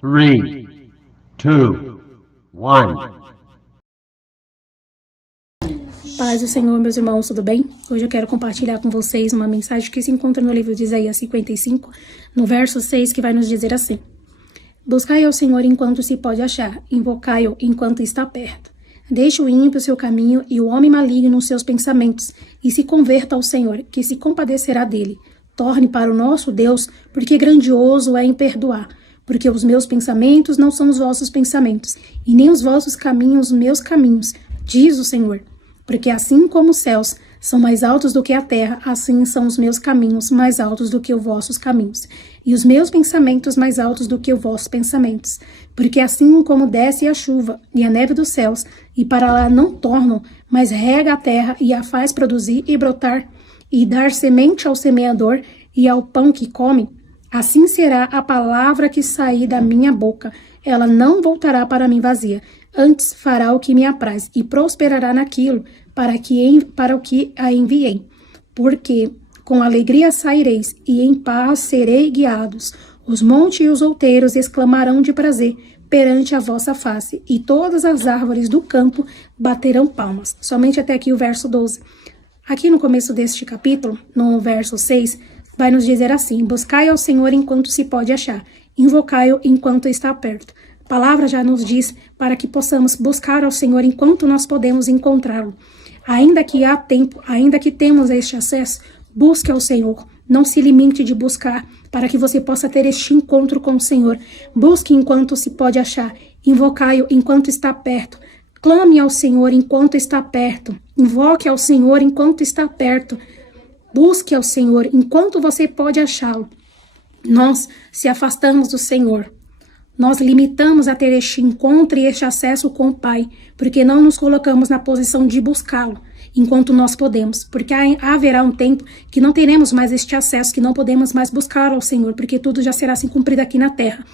3, 2, 1. Paz do Senhor, meus irmãos, tudo bem? Hoje eu quero compartilhar com vocês uma mensagem que se encontra no livro de Isaías 55, no verso 6, que vai nos dizer assim: Buscai ao Senhor enquanto se pode achar, invocai-o enquanto está perto. Deixe o ímpio seu caminho e o homem maligno os seus pensamentos, e se converta ao Senhor, que se compadecerá dele. Torne para o nosso Deus, porque grandioso é em perdoar. Porque os meus pensamentos não são os vossos pensamentos, e nem os vossos caminhos os meus caminhos, diz o Senhor. Porque assim como os céus são mais altos do que a terra, assim são os meus caminhos mais altos do que os vossos caminhos, e os meus pensamentos mais altos do que os vossos pensamentos. Porque assim como desce a chuva e a neve dos céus, e para lá não tornam, mas rega a terra e a faz produzir e brotar, e dar semente ao semeador e ao pão que come, assim será a palavra que sair da minha boca. Ela não voltará para mim vazia, antes fará o que me apraz, e prosperará naquilo para o que a enviei. Porque com alegria saireis, e em paz serei guiados. Os montes e os outeiros exclamarão de prazer perante a vossa face, e todas as árvores do campo baterão palmas. Somente até aqui o verso 12. Aqui no começo deste capítulo, no verso 6, vai nos dizer assim: Buscai ao Senhor enquanto se pode achar, invocai-o enquanto está perto. A palavra já nos diz para que possamos buscar ao Senhor enquanto nós podemos encontrá-lo. Ainda que há tempo, ainda que temos este acesso, busque ao Senhor. Não se limite de buscar para que você possa ter este encontro com o Senhor. Busque enquanto se pode achar, invocai-o enquanto está perto. Clame ao Senhor enquanto está perto. Invoque ao Senhor enquanto está perto. Busque ao Senhor enquanto você pode achá-lo. Nós se afastamos do Senhor. Nós limitamos a ter este encontro e este acesso com o Pai, porque não nos colocamos na posição de buscá-lo enquanto nós podemos. Porque haverá um tempo que não teremos mais este acesso, que não podemos mais buscar ao Senhor, porque tudo já será assim cumprido aqui na terra.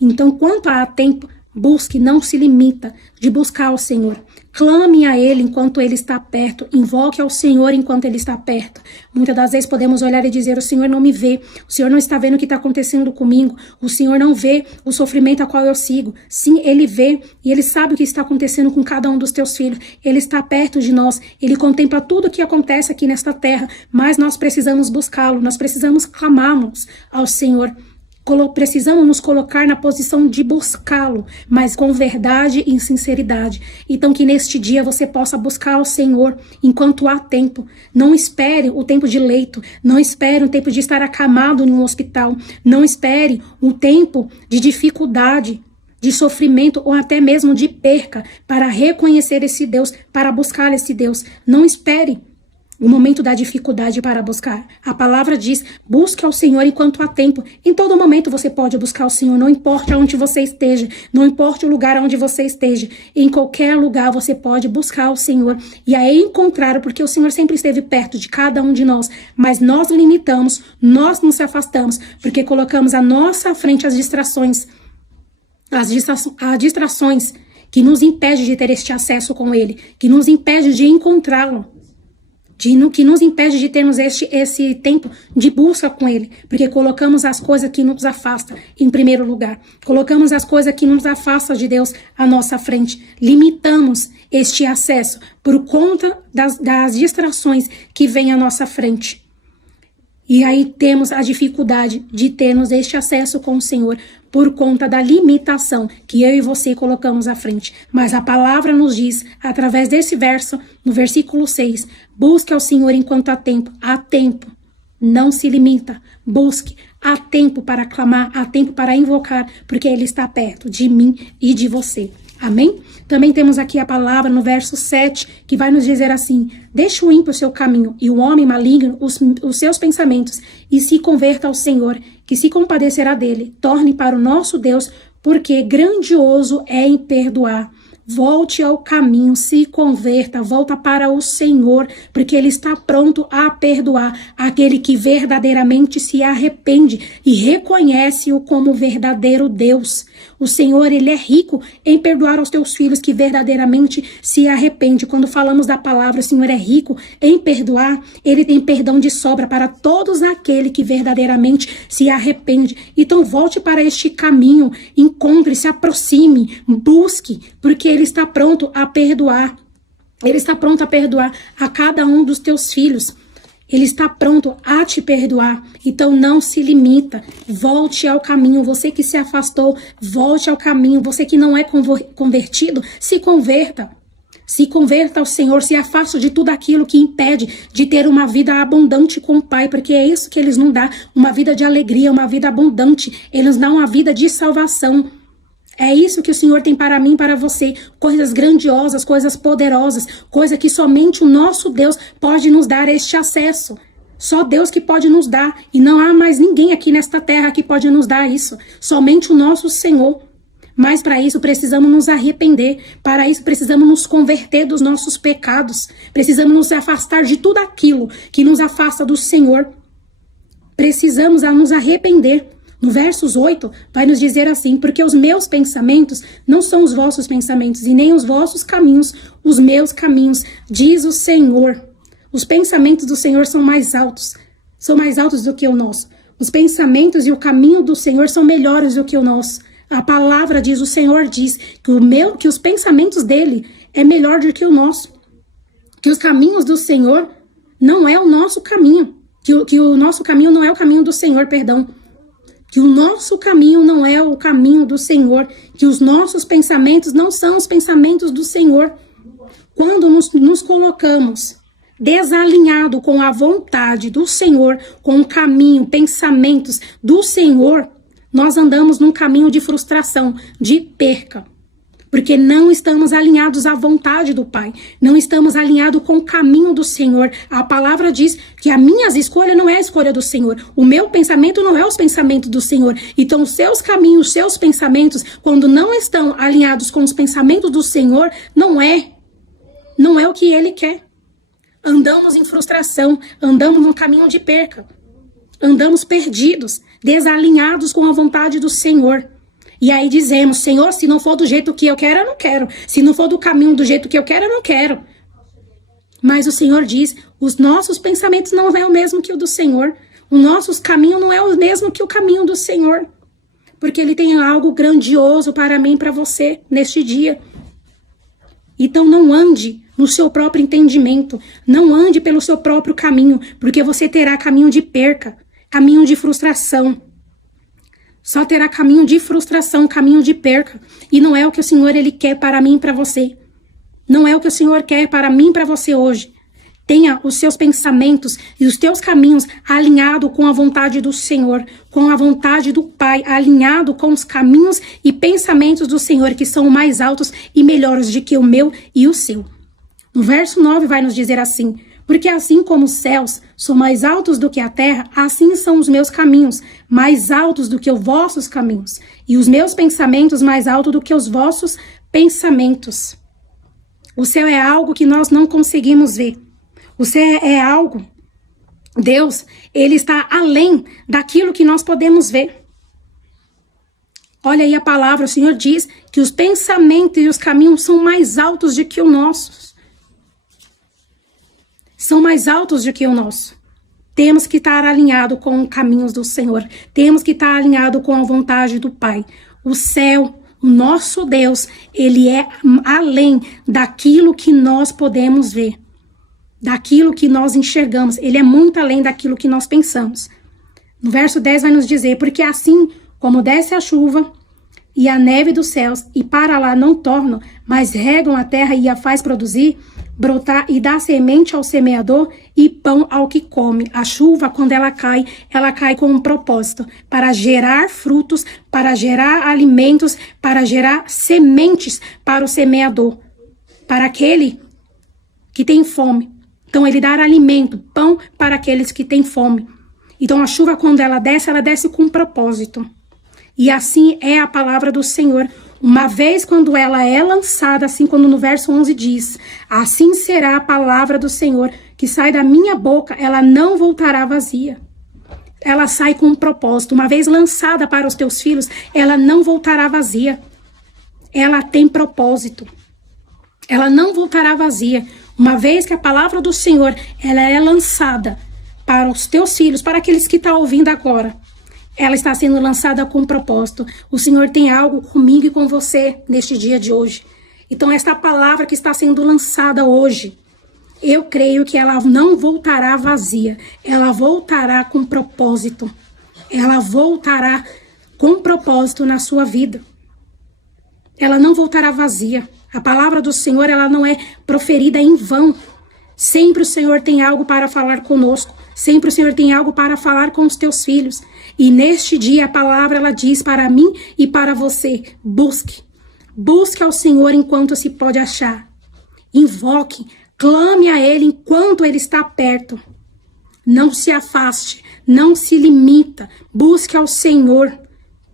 Então, quanto há tempo, busque, não se limita de buscar ao Senhor. Clame a Ele enquanto Ele está perto. Invoque ao Senhor enquanto Ele está perto. Muitas das vezes podemos olhar e dizer: o Senhor não me vê. O Senhor não está vendo o que está acontecendo comigo. O Senhor não vê o sofrimento a qual eu sigo. Sim, Ele vê e Ele sabe o que está acontecendo com cada um dos teus filhos. Ele está perto de nós. Ele contempla tudo o que acontece aqui nesta terra. Mas nós precisamos buscá-lo. Nós precisamos clamá-los ao Senhor. Precisamos nos colocar na posição de buscá-lo, mas com verdade e sinceridade. Então que neste dia você possa buscar o Senhor enquanto há tempo. Não espere o tempo de leito, não espere o tempo de estar acamado num hospital, não espere o tempo de dificuldade, de sofrimento ou até mesmo de perca para reconhecer esse Deus, para buscar esse Deus. Não espere o momento da dificuldade para buscar. A palavra diz: busque ao Senhor enquanto há tempo. Em todo momento você pode buscar o Senhor, não importa onde você esteja, não importa o lugar onde você esteja. Em qualquer lugar você pode buscar o Senhor e aí encontrar, porque o Senhor sempre esteve perto de cada um de nós, mas nós limitamos, nós nos afastamos, porque colocamos à nossa frente as distrações que nos impedem de ter este acesso com Ele, que nos impede de encontrá-lo, que nos impede de termos esse tempo de busca com Ele, porque colocamos as coisas que nos afastam em primeiro lugar, colocamos as coisas que nos afastam de Deus à nossa frente, limitamos este acesso por conta das distrações que vêm à nossa frente. E aí temos a dificuldade de termos este acesso com o Senhor por conta da limitação que eu e você colocamos à frente. Mas a palavra nos diz, através desse verso, no versículo 6, busque ao Senhor enquanto há tempo. Há tempo. Não se limita. Busque. Há tempo para clamar, há tempo para invocar, porque Ele está perto de mim e de você. Amém? Também temos aqui a palavra no verso 7, que vai nos dizer assim: deixe o ímpio o seu caminho e o homem maligno os seus pensamentos, e se converta ao Senhor, que se compadecerá dele. Torne para o nosso Deus, porque grandioso é em perdoar. Volte ao caminho, se converta, volta para o Senhor, porque Ele está pronto a perdoar aquele que verdadeiramente se arrepende e reconhece-o como verdadeiro Deus. O Senhor, Ele é rico em perdoar aos teus filhos que verdadeiramente se arrependem. Quando falamos da palavra, o Senhor é rico em perdoar, Ele tem perdão de sobra para todos aqueles que verdadeiramente se arrependem. Então volte para este caminho, encontre, se aproxime, busque, porque Ele está pronto a perdoar. Ele está pronto a perdoar a cada um dos teus filhos. Ele está pronto a te perdoar. Então não se limita. Volte ao caminho. Você que se afastou, volte ao caminho. Você que não é convertido, se converta. Se converta ao Senhor, se afaste de tudo aquilo que impede de ter uma vida abundante com o Pai, porque é isso que Ele nos dá, uma vida de alegria, uma vida abundante. Ele nos dá uma vida de salvação. É isso que o Senhor tem para mim e para você, coisas grandiosas, coisas poderosas, coisa que somente o nosso Deus pode nos dar este acesso. Só Deus que pode nos dar, e não há mais ninguém aqui nesta terra que pode nos dar isso, somente o nosso Senhor. Mas para isso precisamos nos arrepender, para isso precisamos nos converter dos nossos pecados, precisamos nos afastar de tudo aquilo que nos afasta do Senhor. Precisamos nos arrepender. No versos 8, vai nos dizer assim: porque os meus pensamentos não são os vossos pensamentos, e nem os vossos caminhos, os meus caminhos, diz o Senhor. Os pensamentos do Senhor são mais altos do que o nosso. Os pensamentos e o caminho do Senhor são melhores do que o nosso. A palavra diz, o Senhor diz, que os pensamentos dele é melhor do que o nosso. Que os caminhos do Senhor não é o nosso caminho. Que o nosso caminho não é o caminho do Senhor, perdão. Que o nosso caminho não é o caminho do Senhor, que os nossos pensamentos não são os pensamentos do Senhor. Quando nos colocamos desalinhado com a vontade do Senhor, com o caminho, pensamentos do Senhor, nós andamos num caminho de frustração, de perca. Porque não estamos alinhados à vontade do Pai. Não estamos alinhados com o caminho do Senhor. A palavra diz que a minha escolha não é a escolha do Senhor. O meu pensamento não é os pensamentos do Senhor. Então, os seus caminhos, os seus pensamentos, quando não estão alinhados com os pensamentos do Senhor, não é o que Ele quer. Andamos em frustração, andamos num caminho de perca. Andamos perdidos, desalinhados com a vontade do Senhor. E aí dizemos, Senhor, se não for do jeito que eu quero, eu não quero. Se não for do caminho do jeito que eu quero, eu não quero. Mas o Senhor diz, os nossos pensamentos não é o mesmo que o do Senhor. O nosso caminho não é o mesmo que o caminho do Senhor. Porque Ele tem algo grandioso para mim e para você neste dia. Então não ande no seu próprio entendimento. Não ande pelo seu próprio caminho. Porque você terá caminho de perca, caminho de frustração. Só terá caminho de frustração, caminho de perca. E não é o que o Senhor Ele quer para mim e para você. Não é o que o Senhor quer para mim e para você hoje. Tenha os seus pensamentos e os teus caminhos alinhados com a vontade do Senhor, com a vontade do Pai, alinhado com os caminhos e pensamentos do Senhor, que são mais altos e melhores do que o meu e o seu. No verso 9 vai nos dizer assim: porque assim como os céus são mais altos do que a terra, assim são os meus caminhos, mais altos do que os vossos caminhos, e os meus pensamentos mais altos do que os vossos pensamentos. O céu é algo que nós não conseguimos ver. O céu é algo, Deus, Ele está além daquilo que nós podemos ver. Olha aí a palavra, o Senhor diz que os pensamentos e os caminhos são mais altos do que os nossos. São mais altos do que o nosso. Temos que estar alinhado com os caminhos do Senhor. Temos que estar alinhado com a vontade do Pai. O céu, o nosso Deus, Ele é além daquilo que nós podemos ver. Daquilo que nós enxergamos. Ele é muito além daquilo que nós pensamos. No verso 10 vai nos dizer, porque assim como desce a chuva e a neve dos céus, e para lá não tornam, mas regam a terra e a faz produzir, brotar e dar semente ao semeador e pão ao que come. A chuva, quando ela cai com um propósito, para gerar frutos, para gerar alimentos, para gerar sementes para o semeador, para aquele que tem fome. Então, ele dá alimento, pão para aqueles que têm fome. Então, a chuva, quando ela desce com um propósito. E assim é a palavra do Senhor. Uma vez quando ela é lançada, assim como no verso 11 diz, assim será a palavra do Senhor que sai da minha boca, ela não voltará vazia. Ela sai com um propósito. Uma vez lançada para os teus filhos, ela não voltará vazia. Ela tem propósito. Ela não voltará vazia. Uma vez que a palavra do Senhor, ela é lançada para os teus filhos, para aqueles que estão ouvindo agora, ela está sendo lançada com propósito. O Senhor tem algo comigo e com você neste dia de hoje. Então, esta palavra que está sendo lançada hoje, eu creio que ela não voltará vazia. Ela voltará com propósito. Ela voltará com propósito na sua vida. Ela não voltará vazia. A palavra do Senhor, ela não é proferida em vão. Sempre o Senhor tem algo para falar conosco. Sempre o Senhor tem algo para falar com os teus filhos. E neste dia a palavra ela diz para mim e para você, busque. Busque ao Senhor enquanto se pode achar. Invoque, clame a Ele enquanto Ele está perto. Não se afaste, não se limita. Busque ao Senhor.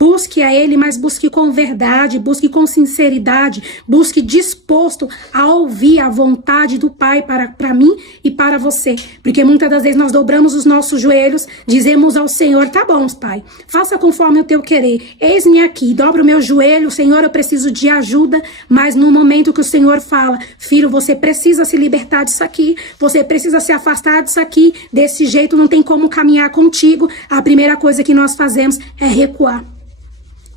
Busque a Ele, mas busque com verdade, busque com sinceridade, busque disposto a ouvir a vontade do Pai para mim e para você. Porque muitas das vezes nós dobramos os nossos joelhos, dizemos ao Senhor, tá bom, Pai, faça conforme o teu querer. Eis-me aqui, dobro o meu joelho, Senhor, eu preciso de ajuda, mas no momento que o Senhor fala, filho, você precisa se libertar disso aqui, você precisa se afastar disso aqui, desse jeito não tem como caminhar contigo, a primeira coisa que nós fazemos é recuar.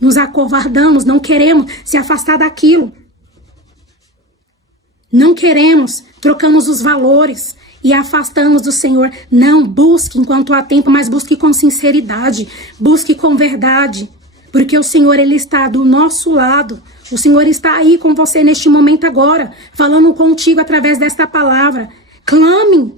Nos acovardamos, não queremos se afastar daquilo. Não queremos, trocamos os valores e afastamos do Senhor. Não, busque enquanto há tempo, mas busque com sinceridade, busque com verdade. Porque o Senhor, Ele está do nosso lado. O Senhor está aí com você neste momento agora, falando contigo através desta palavra. Clame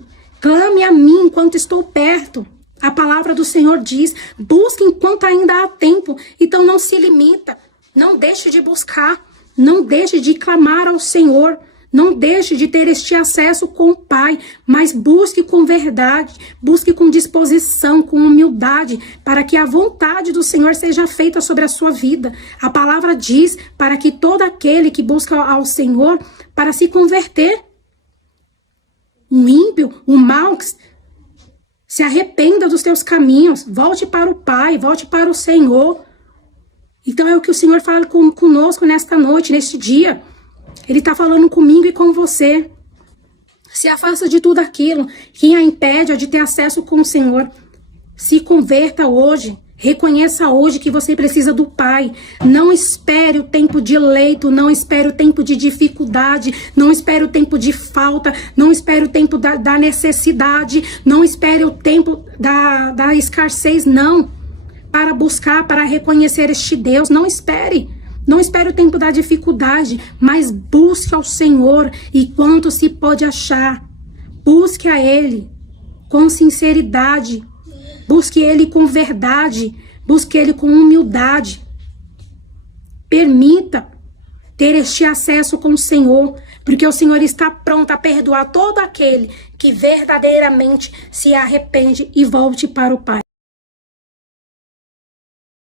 a mim enquanto estou perto. A palavra do Senhor diz, busque enquanto ainda há tempo. Então não se limita, não deixe de buscar, não deixe de clamar ao Senhor, não deixe de ter este acesso com o Pai, mas busque com verdade, busque com disposição, com humildade, para que a vontade do Senhor seja feita sobre a sua vida. A palavra diz para que todo aquele que busca ao Senhor para se converter, o ímpio, o mau, se arrependa dos teus caminhos, volte para o Pai, volte para o Senhor. Então é o que o Senhor fala conosco nesta noite, neste dia. Ele está falando comigo e com você. Se afasta de tudo aquilo que a impede de ter acesso com o Senhor. Se converta hoje. Reconheça hoje que você precisa do Pai. Não espere o tempo de leito, não espere o tempo de dificuldade, não espere o tempo de falta, não espere o tempo da necessidade, não espere o tempo da escassez, não. Para buscar, para reconhecer este Deus, não espere. Não espere o tempo da dificuldade, mas busque ao Senhor enquanto se pode achar. Busque a Ele com sinceridade. Busque Ele com verdade, busque Ele com humildade. Permita ter este acesso com o Senhor, porque o Senhor está pronto a perdoar todo aquele que verdadeiramente se arrepende e volte para o Pai.